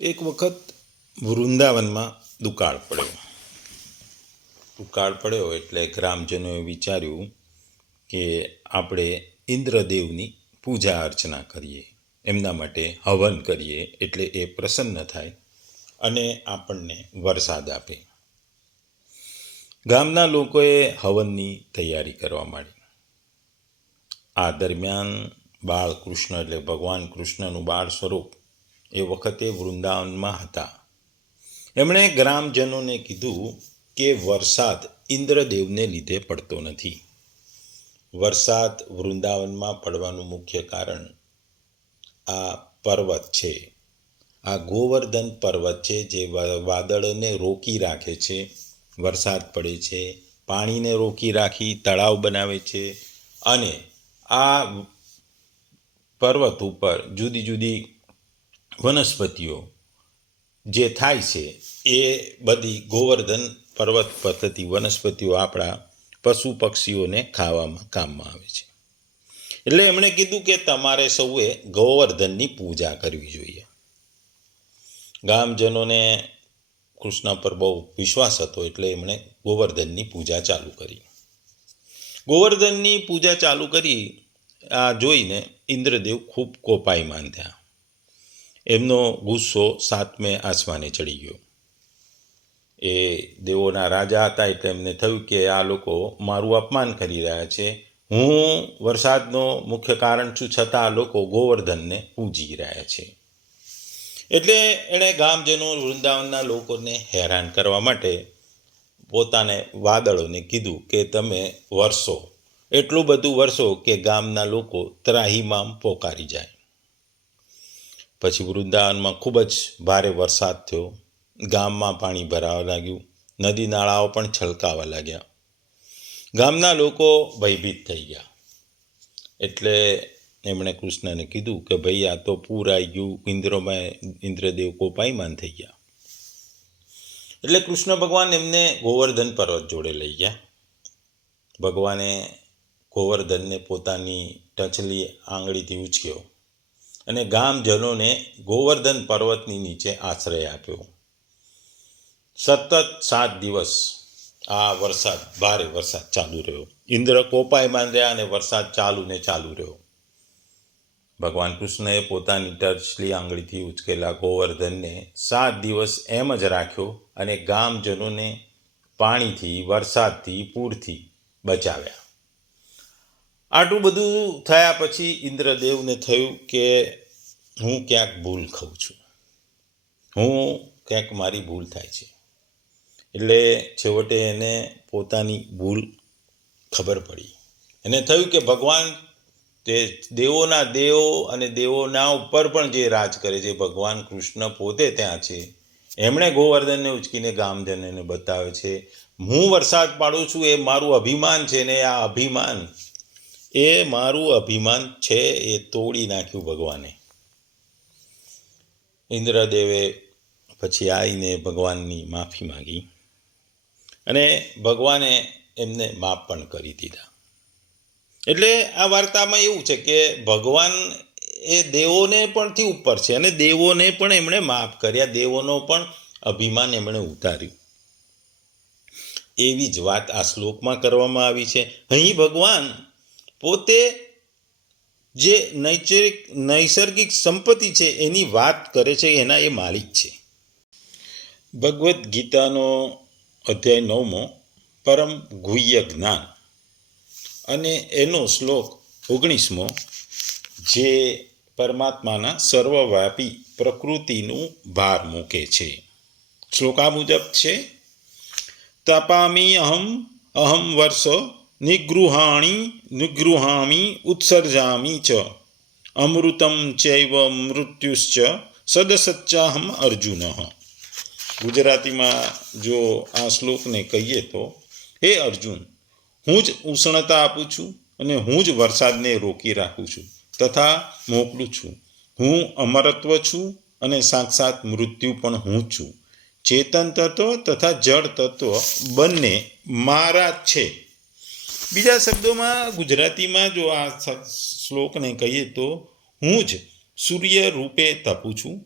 એક વખત વૃંદાવનમાં દુકાળ પડ્યો એટલે ગ્રામજનોએ વિચાર્યું કે આપણે ઇન્દ્રદેવની પૂજા અર્ચના કરીએ, એમના માટે હવન કરીએ એટલે એ પ્રસન્ન થાય અને આપણને વરસાદ આપે. ગામના લોકોએ હવનની તૈયારી કરવા માંડી. આ દરમિયાન બાળકૃષ્ણ એટલે ભગવાન કૃષ્ણનું બાળ સ્વરૂપ એ વખતે વૃંદાવનમાં હતા. એમણે ગ્રામજનોને કીધું કે વરસાદ ઇન્દ્રદેવને લીધે પડતો નથી. વરસાદ વૃંદાવનમાં પડવાનું મુખ્ય કારણ આ પર્વત છે, આ ગોવર્ધન પર્વત છે, જે વાદળોને રોકી રાખે છે. વરસાદ પડે છે, પાણીને રોકી રાખી તળાવ બનાવે છે અને આ પર્વત ઉપર જુદી જુદી વનસ્પતિઓ જે થાય છે એ બધી ગોવર્ધન પર્વત પરથી વનસ્પતિઓ આપણા પશુ પક્ષીઓને ખાવામાં કામમાં આવે છે. એટલે એમણે કીધું કે તમારે સૌએ ગોવર્ધનની પૂજા કરવી જોઈએ. ગામજનોને કૃષ્ણ પર બહુ વિશ્વાસ હતો એટલે એમણે ગોવર્ધનની પૂજા ચાલુ કરી. ગોવર્ધનની પૂજા ચાલુ કરી આ જોઈને ઇન્દ્રદેવ ખૂબ કોપાયમાન થયા. એમનો ગુસ્સો 7મે આસમાને ચડી ગયો. એ દેવોના રાજા હતા એટલે એમને થયું કે આ લોકો મારું અપમાન કરી રહ્યા છે. હું વરસાદનો મુખ્ય કારણ છું, છતાં આ લોકો ગોવર્ધનને પૂજી રહ્યા છે. એટલે એણે ગામજનો વૃંદાવનના લોકોને હેરાન કરવા માટે પોતાને વાદળોને કીધું કે તમે વરસો, એટલું બધું વરસો કે ગામના લોકો ત્રાહિમામ પોકારી જાય. પછી વૃંદાવનમાં ખૂબ જ ભારે વરસાદ થયો. ગામમાં પાણી ભરાવા લાગ્યું, નદી નાળાઓ પણ છલકાવા લાગ્યા. ગામના લોકો ભયભીત થઈ ગયા. એટલે એમણે કૃષ્ણને કીધું કે ભાઈ આ તો પૂર આવી ગયું, ઇન્દ્રદેવ કોપાયમાન થઈ ગયા. એટલે કૃષ્ણ ભગવાન એમને ગોવર્ધન પર્વત જોડે લઈ ગયા. ભગવાને ગોવર્ધનને પોતાની ટચલી આંગળીથી ઉચક્યો અને ગામજનોને ગોવર્ધન પર્વતની નીચે આશ્રય આપ્યો. સતત 7 દિવસ આ વરસાદ, ભારે વરસાદ ચાલુ રહ્યો. ઇન્દ્ર કોપાયમાન રહ્યા અને વરસાદ ચાલુ રહ્યો. ભગવાન કૃષ્ણએ પોતાની ટચલી આંગળીથી ઉચકેલા ગોવર્ધનને 7 દિવસ એમ જ રાખ્યો અને ગામજનોને પાણીથી, વરસાદથી, પૂરથી બચાવ્યા. આટલું બધું થયા પછી ઇન્દ્રદેવને થયું કે હું ક્યાંક ભૂલ ખાઉં છું, ક્યાંક મારી ભૂલ થાય છે. એટલે છેવટે એને પોતાની ભૂલ ખબર પડી. એને થયું કે ભગવાન તે દેવોના દેવ અને દેવોના ઉપર પણ જે રાજ કરે છે ભગવાન કૃષ્ણ પોતે ત્યાં છે. એમણે ગોવર્ધનને ઉચકીને ગામજનોને બતાવે છે હું વરસાદ પાડું છું, એ મારું અભિમાન છે ને આ અભિમાન એ મારું અભિમાન છે એ તોડી નાખ્યું ભગવાને. ઇન્દ્રદેવે પછી આવીને ભગવાનની માફી માંગી અને ભગવાને એમને માફ પણ કરી દીધા. એટલે આ વાર્તામાં એવું છે કે ભગવાન એ દેવોને પણથી ઉપર છે અને દેવોને પણ એમણે માફ કર્યા, દેવોનો પણ અભિમાન એમણે ઉતાર્યું. એવી જ વાત આ શ્લોકમાં કરવામાં આવી છે. અહીં ભગવાન પોતે જે નૈસર્ગિક સંપત્તિ છે એની વાત કરે છે, એના એ માલિક છે. ભગવદ્ ગીતાનો અધ્યાય 9મો પરમ ગુહ્ય જ્ઞાન અને એનો શ્લોક 19મો જે પરમાત્માના સર્વવ્યાપી પ્રકૃતિનું ભાર મૂકે છે. શ્લોક આ મુજબ છે: તપામી અહમ વર્ષ નિગૃહામી ઉત્સર્જામી ચ અમૃતમ ચૈવ મૃત્યુશ્ચ સદસચ્ચાહમ અર્જુન. ગુજરાતીમાં જો આ શ્લોકને કહીએ તો, હે અર્જુન, હું જ ઉષ્ણતા આપું છું અને હું જ વરસાદને રોકી રાખું છું તથા મોકલું છું. હું અમરત્વ છું અને સાક્ષાત મૃત્યુ પણ હું છું. ચેતન તત્વ તથા જળ તત્વ બંને મારા જ છે. બીજા શબ્દોમાં ગુજરાતીમાં જો આ શ્લોકને કહીએ તો, હું જ સૂર્ય રૂપે તપું છું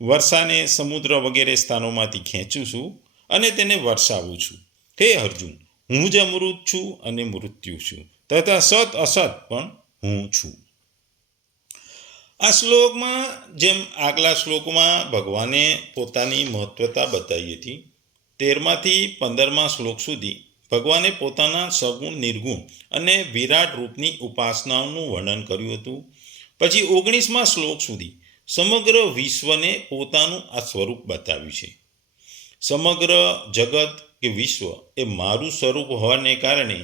વર્ષાને સમુદ્ર વગેરે સ્થાનોમાંથી ખેંચું છું અને તેને વરસાવું છું. હે અર્જુન, હું જ અમૃત છું અને મૃત્યુ છું તથા સત અસત પણ હું છું. આ શ્લોકમાં જેમ આગલા શ્લોકમાં ભગવાને પોતાની મહત્વતા બતાવી હતી, 13માંથી 15મા શ્લોક સુધી ભગવાને પોતાના સગુણ, નિર્ગુણ અને વિરાટ રૂપની ઉપાસનાઓનું વર્ણન કર્યું હતું. પછી 19મા શ્લોક સુધી સમગ્ર વિશ્વને પોતાનું આ સ્વરૂપ બતાવ્યું છે. સમગ્ર જગત કે વિશ્વ એ મારું સ્વરૂપ હોવાને કારણે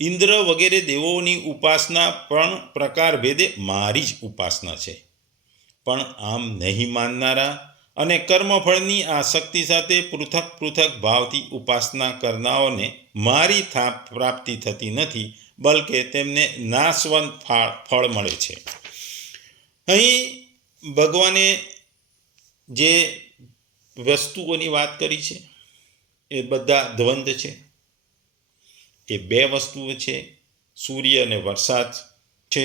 ઇન્દ્ર વગેરે દેવોની ઉપાસના પણ પ્રકારભેદે મારી જ ઉપાસના છે. પણ આમ નહીં માનનારા અને કર્મફળની આસક્તિ સાથે પૃથક પૃથક ભાવથી ઉપાસના કરનારાઓને મારી પ્રાપ્તિ થતી નથી, બલકે તેમને નાશવંત ફળ મળે છે. અહીં ભગવાને જે વસ્તુઓની વાત કરી છે એ બધા દ્વંદ્વ છે. એ બે વસ્તુઓ છે, સૂર્ય અને વરસાદ છે,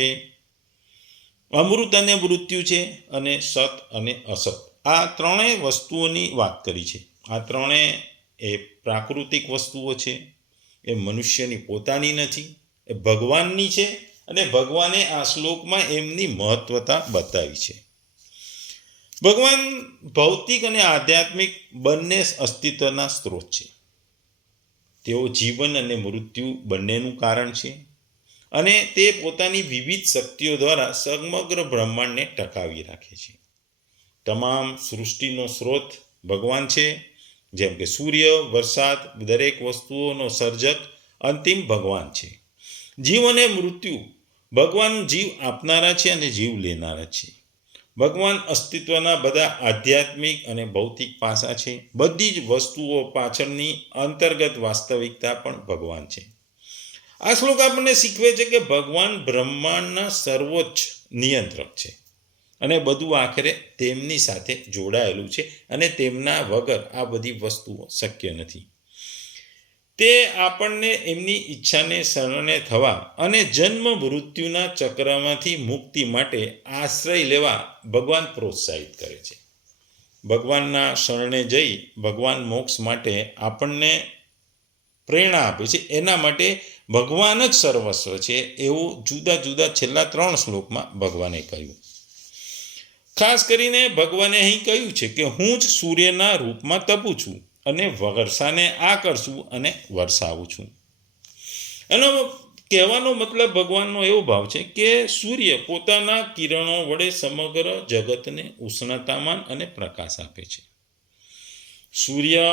અમૃત અને મૃત્યુ છે, અને સત અને અસત. આ ત્રણેય વસ્તુઓની વાત કરી છે. આ ત્રણેય એ પ્રાકૃતિક વસ્તુઓ છે. એ મનુષ્યની પોતાની નથી, એ ભગવાનની છે. અને ભગવાને આ શ્લોકમાં એમની મહત્વતા બતાવી છે. ભગવાન ભૌતિક અને આધ્યાત્મિક બંને અસ્તિત્વના સ્ત્રોત છે. તેઓ જીવન અને મૃત્યુ બંનેનું કારણ છે અને તે પોતાની વિવિધ શક્તિઓ દ્વારા સમગ્ર બ્રહ્માંડને ટકાવી રાખે છે. તમામ સૃષ્ટિનો સ્ત્રોત ભગવાન છે. જેમ કે સૂર્ય, વરસાદ, દરેક વસ્તુઓનો સર્જક અંતિમ ભગવાન છે. જીવ અને મૃત્યુ ભગવાન જીવ આપનારા છે અને જીવ લેનારા છે. ભગવાન અસ્તિત્વના બધા આધ્યાત્મિક અને ભૌતિક પાસા છે. બધી જ વસ્તુઓ પાછળની અંતર્ગત વાસ્તવિકતા પણ ભગવાન છે. આ શ્લોક આપણને શીખવે છે કે ભગવાન બ્રહ્માંડના સર્વોચ્ચ નિયંત્રક છે અને બધું આખરે તેમની સાથે જોડાયેલું છે અને તેમના વગર આ બધી વસ્તુઓ શક્ય નથી. તે આપણને એમની ઈચ્છાને શરણે થવા અને જન્મ મૃત્યુના ચક્રમાંથી મુક્તિ માટે આશ્રય લેવા ભગવાન પ્રોત્સાહિત કરે છે. ભગવાનના શરણે જઈ ભગવાન મોક્ષ માટે આપણને પ્રેરણા આપે છે. એના માટે ભગવાન જ સર્વસ્વ છે એવું જુદા જુદા છેલ્લા 3 શ્લોકમાં ભગવાને કહ્યું. ખાસ કરીને ભગવાને અહીં કહ્યું છે કે હું જ સૂર્યના રૂપમાં તપું છું અને વર્ષાને આકર્ષું અને વરસાવું છું. એનો કહેવાનો મતલબ ભગવાનનો એવો ભાવ છે કે સૂર્ય પોતાના કિરણો વડે સમગ્ર જગતને ઉષ્ણતામાન અને પ્રકાશ આપે છે. સૂર્ય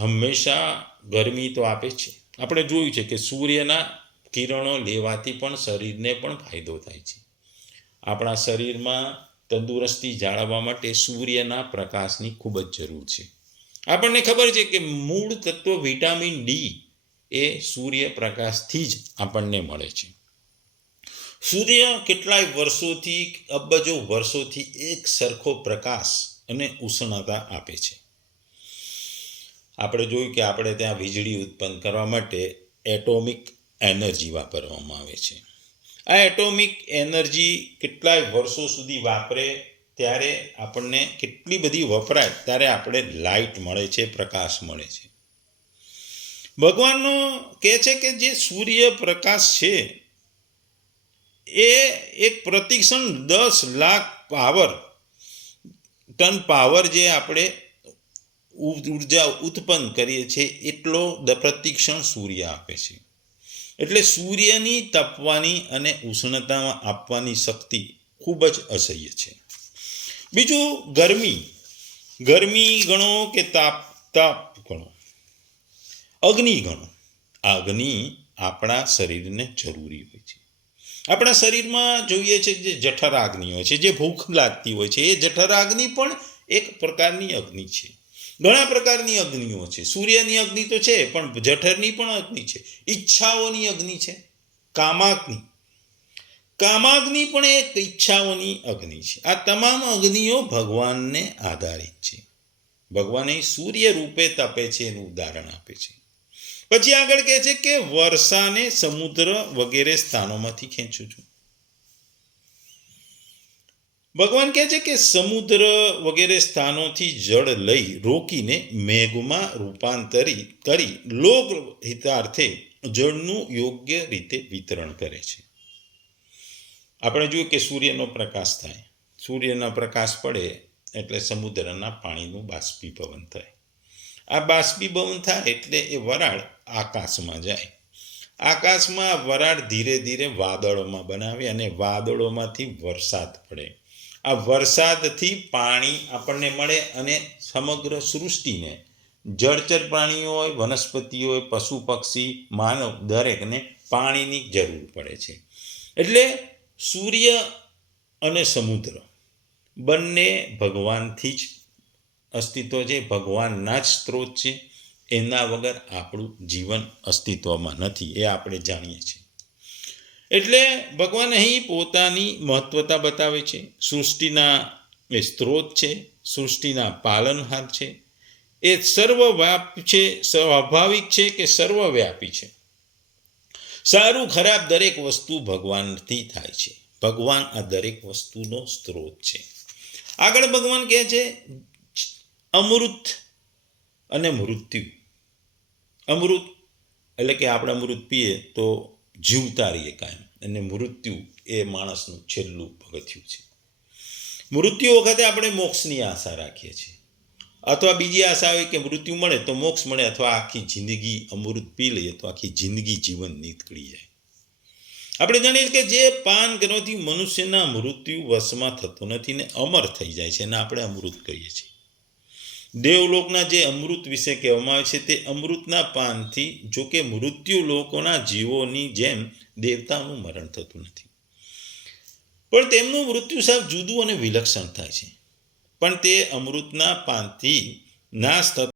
હંમેશા ગરમી તો આપે છે. આપણે જોયું છે કે સૂર્યના કિરણો લેવાથી પણ શરીરને પણ ફાયદો થાય છે. આપણા શરીરમાં તંદુરસ્તી જાળવવા માટે સૂર્યના પ્રકાશની ખૂબ જ જરૂર છે. આપણને ખબર છે કે મૂળ તત્વ વિટામિન ડી એ સૂર્યપ્રકાશથી જ આપણને મળે છે. સૂર્ય કેટલાય વર્ષોથી, અબજો વર્ષોથી એક સરખો પ્રકાશ અને ઉષ્ણતા આપે છે. આપણે જોયું કે આપણે ત્યાં વીજળી ઉત્પન્ન કરવા માટે એટોમિક એનર્જી વાપરવામાં આવે છે. આ એટોમિક એનર્જી કેટલાય વર્ષો સુધી વાપરે ત્યારે આપણને કેટલી બધી વપરાય ત્યારે આપણે લાઇટ મળે છે, પ્રકાશ મળે છે. ભગવાનનો કહે છે કે જે સૂર્ય પ્રકાશ છે એ એક પ્રતિક્ષણ 10 લાખ ટન પાવર જે આપણે ઉર્જા ઉત્પન્ન કરીએ છીએ એટલો પ્રતિક્ષણ સૂર્ય આપે છે. એટલે સૂર્યની તપવાની અને ઉષ્ણતામાં આપવાની શક્તિ ખૂબ જ અસહ્ય છે. બીજું ગરમી ગણો કે તાપ ગણો, અગ્નિ ગણો. આ અગ્નિ આપણા શરીરને જરૂરી હોય છે. આપણા શરીરમાં જોઈએ છે જે જઠરાગ્નિ હોય છે, જે ભૂખ લાગતી હોય છે, એ જઠરાગ્નિ પણ એક પ્રકારની અગ્નિ છે. ઘણા પ્રકારની અગ્નિઓ છે. સૂર્યની અગ્નિ તો છે, પણ જઠરની પણ અગ્નિ છે. ઈચ્છાઓની અગ્નિ છે. કામાગ્નિ પણ એક ઈચ્છાઓની અગ્નિ છે. આ તમામ અગ્નિઓ ભગવાનને આધારિત છે. ભગવાને સૂર્ય રૂપે તપે છે એનું ઉદાહરણ આપે છે. પછી આગળ કહે છે કે વર્ષાને સમુદ્ર વગેરે સ્થાનોમાંથી ખેંચું છું. ભગવાન કહે છે કે સમુદ્ર વગેરે સ્થાનોથી જળ લઈ રોકીને મેઘમાં રૂપાંતરિત કરી લોક હિતાર્થે જળનું યોગ્ય રીતે વિતરણ કરે છે. આપણે જોયું કે સૂર્યનો પ્રકાશ થાય, સૂર્યનો પ્રકાશ પડે એટલે સમુદ્રના પાણીનું બાષ્પીભવન થાય. આ બાષ્પીભવન થાય એટલે એ વરાળ આકાશમાં જાય. આકાશમાં વરાળ ધીરે ધીરે વાદળોમાં બનાવે અને વાદળોમાંથી વરસાદ પડે. આ વરસાદથી પાણી આપણને મળે અને સમગ્ર સૃષ્ટિને જળચર પ્રાણીઓ હોય, વનસ્પતિઓ હોય, પશુ પક્ષી, માનવ દરેકને પાણીની જરૂર પડે છે. એટલે સૂર્ય અને સમુદ્ર બંને ભગવાનથી જ અસ્તિત્વ છે, ભગવાનના જ સ્ત્રોત છે. એના વગર આપણું જીવન અસ્તિત્વમાં નથી, એ આપણે જાણીએ છીએ. એટલે ભગવાન અહીં પોતાની મહત્વતા બતાવે છે. સૃષ્ટિના એ સ્ત્રોત છે, સૃષ્ટિના પાલનહાર છે, એ સર્વવ્યાપી છે, સ્વાભાવિક છે કે સર્વવ્યાપી છે. સારું ખરાબ દરેક વસ્તુ ભગવાનથી થાય છે. ભગવાન આ દરેક વસ્તુનો સ્ત્રોત છે. આગળ ભગવાન કહે છે અમૃત અને મૃત્યુ. અમૃત એટલે કે આપણે અમૃત પીએ તો જીવતા રહીએ કાયમ, અને મૃત્યુ એ માણસનું છેલ્લું પગથિયું છે. મૃત્યુ વખતે આપણે મોક્ષની આશા રાખીએ છીએ, અથવા બીજી આશા હોય કે મૃત્યુ મળે તો મોક્ષ મળે, અથવા આખી જિંદગી અમૃત પી લઈએ તો આખી જિંદગી જીવન નીકળી જાય. આપણે જાણીએ કે જે પાન કરવાથી મનુષ્યના મૃત્યુ વશમાં થતું નથી ને અમર થઈ જાય છે, એને આપણે અમૃત કહીએ છીએ. દેવલોકના જે અમૃત વિશે કહેવામાં આવે છે તે અમૃતના પાનથી, જો કે મૃત્યુ લોકોના જીવોની જેમ દેવતાનું મરણ થતું નથી, પણ તેમનું મૃત્યુ સાવ જુદું અને વિલક્ષણ થાય છે. પણ તે અમૃતના પાનથી નાશ થતો